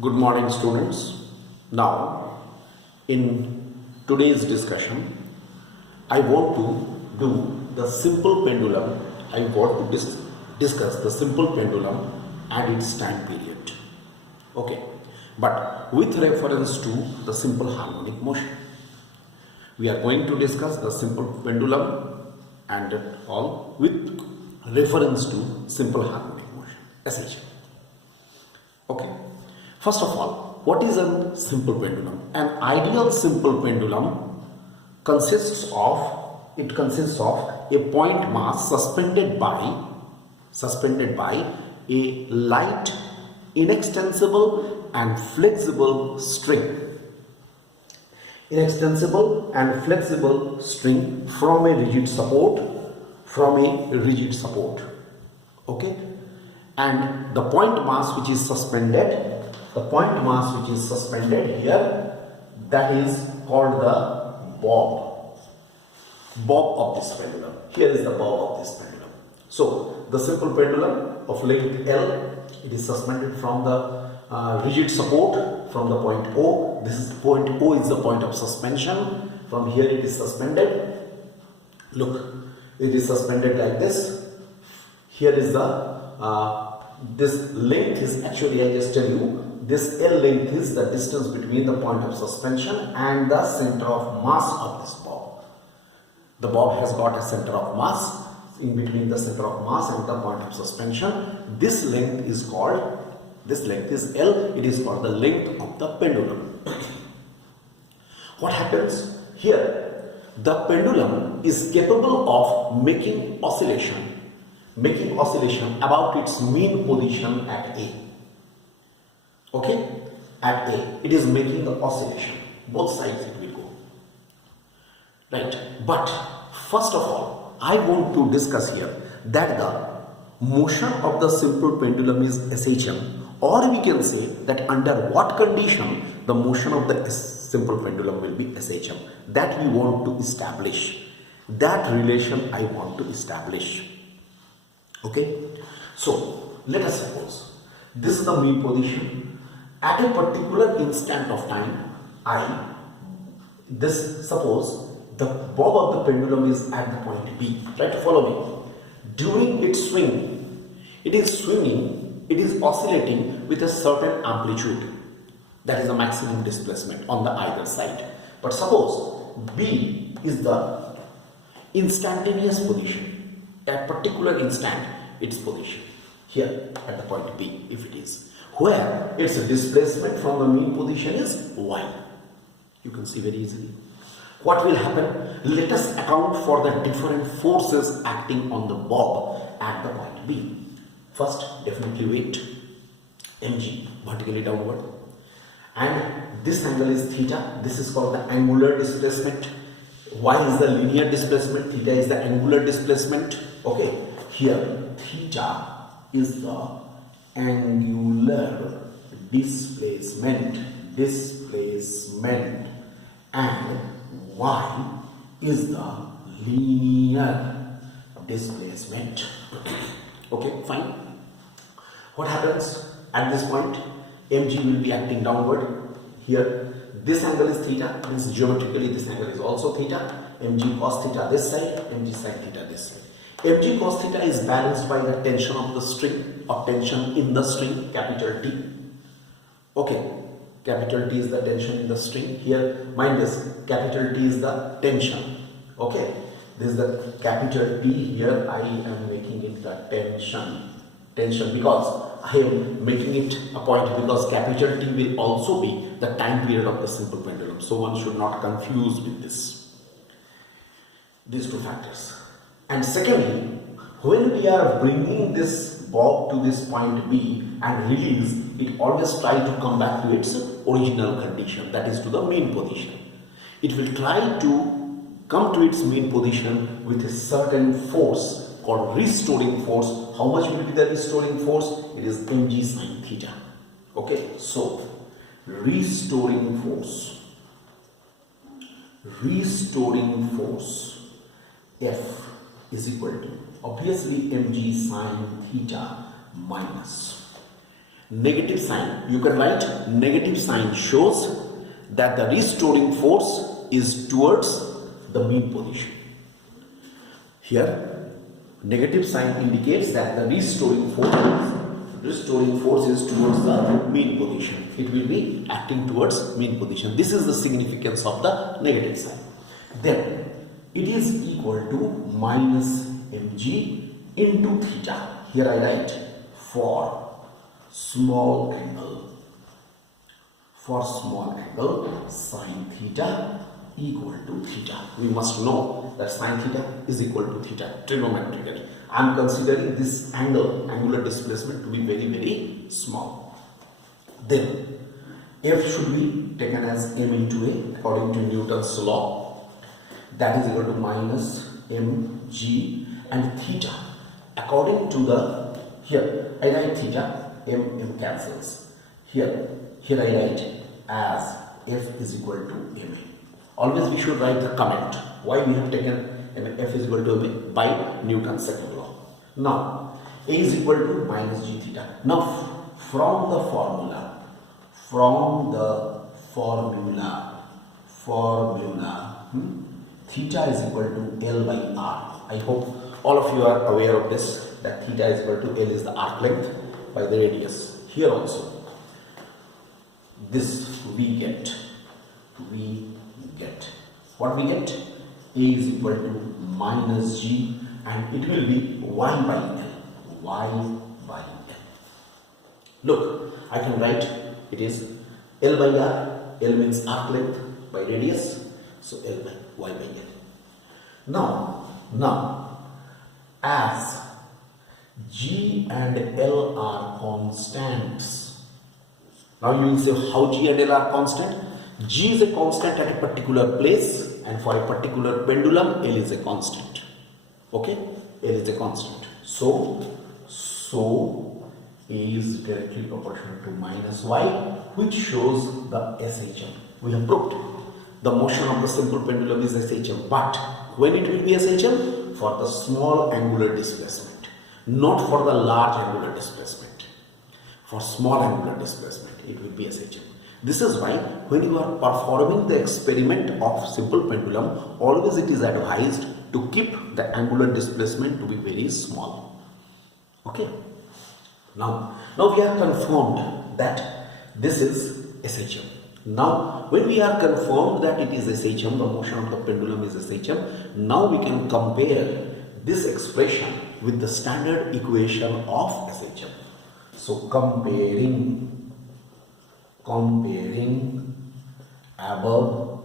Good morning, students. Now, in today's discussion, I want to do the simple pendulum. I want to discuss the simple pendulum and its time period. Okay, but with reference to the simple harmonic motion. We are going to discuss the simple pendulum and all with reference to simple harmonic motion, essentially. Okay. First of all, what is a simple pendulum? An ideal simple pendulum consists of a point mass suspended by a light, inextensible and flexible string. Inextensible and flexible string from a rigid support. Okay, and the point mass which is suspended. The point mass which is suspended here, that is called the bob of this pendulum. Here is the bob of this pendulum. So the simple pendulum of length L, it is suspended from the rigid support from the point O. This is point O is the point of suspension. From here it is suspended. Look, it is suspended like this. Here is the this length is actually, I just tell you, this L length is the distance between the point of suspension and the center of mass of this bob. The bob has got a center of mass. In between the center of mass and the point of suspension, this length is L. It is called the length of the pendulum. What happens here? The pendulum is capable of making oscillation about its mean position at A. Okay, at A it is making the oscillation, both sides it will go, right? But first of all, I want to discuss here that the motion of the simple pendulum is SHM, or we can say that under what condition the motion of the simple pendulum will be SHM. That we want to establish, that relation I want to establish. Okay, so let us suppose this is the mean position. At a particular instant of time, suppose the bob of the pendulum is at the point B. Try to follow me. During its swing, it is oscillating with a certain amplitude. That is the maximum displacement on the either side. But suppose B is the instantaneous position. At particular instant, its position. Here at the point B, if it is. Where its displacement from the mean position is y. You can see very easily. What will happen? Let us account for the different forces acting on the bob at the point B. First, definitely weight, mg, vertically downward. And this angle is theta. This is called the angular displacement. Y is the linear displacement, theta is the angular displacement. Okay, here theta is the angular displacement and y is the linear displacement. Okay, fine. What happens at this point? Mg will be acting downward. Here this angle is theta, means geometrically this angle is also theta. Mg cos theta this side, mg sin theta this side. Mg cos theta is balanced by the tension of the string, or tension in the string, capital T. Okay, capital T is the tension in the string. Here, mind this, capital T is the tension. Okay, this is the capital T. Here I am making it the tension because I am making it a point because capital T will also be the time period of the simple pendulum. So one should not confuse with these two factors. And secondly, when we are bringing this bob to this point B and release, it always try to come back to its original condition, that is to the mean position. It will try to come to its mean position with a certain force called restoring force. How much will be the restoring force? It is mg sin theta. Okay, so restoring force F is equal to obviously mg sin theta minus Negative sign, you can write negative sign shows that the restoring force is towards the mean position. Here, negative sign indicates that the restoring force is towards the mean position. It will be acting towards mean position. This is the significance of the negative sign. Then, it is equal to minus mg into theta. Here I write for small angle. For small angle, sine theta equal to theta. We must know that sine theta is equal to theta trigonometrically. I am considering this angular displacement to be very, very small. Then, F should be taken as m into a according to Newton's law. That is equal to minus mg and theta. According to the, here I write theta, m cancels. Here I write as F is equal to ma. Always we should write the comment. Why we have taken F is equal to ma by Newton's second law. Now, A is equal to minus g theta. Now, from the formula, theta is equal to L by R. I hope all of you are aware of this, that theta is equal to L is the arc length by the radius. Here also, this we get. What we get? A is equal to minus g and it will be y by L. Look, I can write it is L by R. L means arc length by radius. So L by y by L. Now, as G and L are constants. Now you will say how G and L are constant? G is a constant at a particular place, and for a particular pendulum, L is a constant. Okay? L is a constant. So A is directly proportional to minus y, which shows the SHM. We have proved the motion of the simple pendulum is SHM, but when it will be SHM? For the small angular displacement, not for the large angular displacement. For small angular displacement, it will be SHM. This is why when you are performing the experiment of simple pendulum, always it is advised to keep the angular displacement to be very small. Okay. Now we are confirmed that this is SHM. Now when we are confirmed that it is SHM, the motion of the pendulum is SHM, now we can compare this expression with the standard equation of SHM. So comparing above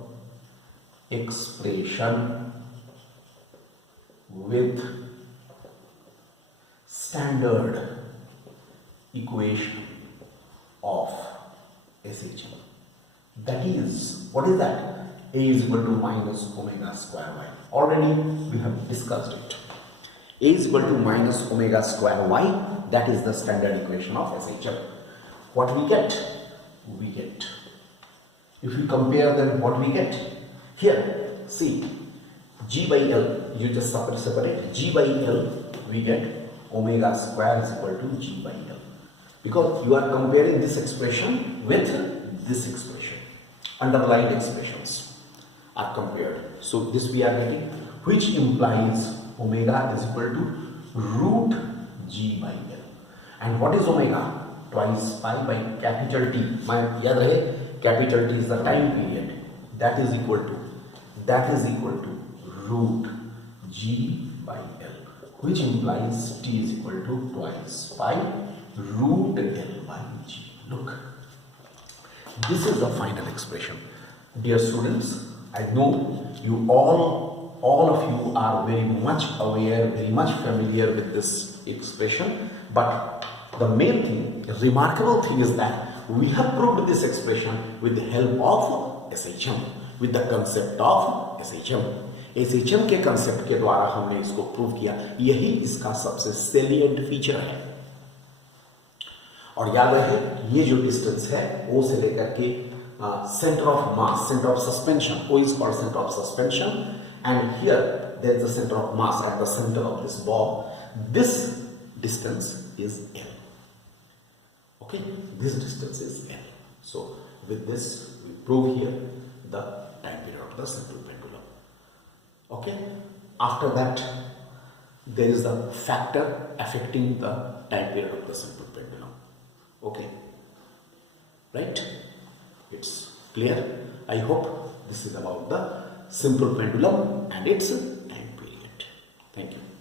expression with standard equation of SHM. That is, what is that? A is equal to minus omega square y. Already we have discussed it. A is equal to minus omega square y. That is the standard equation of SHM. What we get? If we compare, then what we get? Here, see, G by L, you just separate. G by L, we get omega square is equal to G by L. Because you are comparing this expression with this expression. Underlying expressions are compared. So this we are getting, which implies omega is equal to root G by L. And what is omega? Twice pi by capital T. याद रहे, capital T is the time period. That is equal to root G by L, which implies T is equal to twice pi root L by G. Look, this is the final expression. Dear students, I know you all of you are very much aware, very much familiar with this expression, but the main thing, remarkable thing is that we have proved this expression with the help of SHM, with the concept of SHM. SHM के concept के द्वारा हमने इसको prove किया, यही इसका सबसे salient feature है. और याद रहे, ये जो distance है, O से लेकर के center of mass, center of suspension, O is called center of suspension, and here there is the center of mass at the center of this ball. This distance is L. Okay, this distance is L. So with this we prove here the time period of the simple pendulum. Okay, after that there is the factor affecting the time period of the simple pendulum. Okay, right? It's clear. I hope this is about the simple pendulum and its time period. Thank you.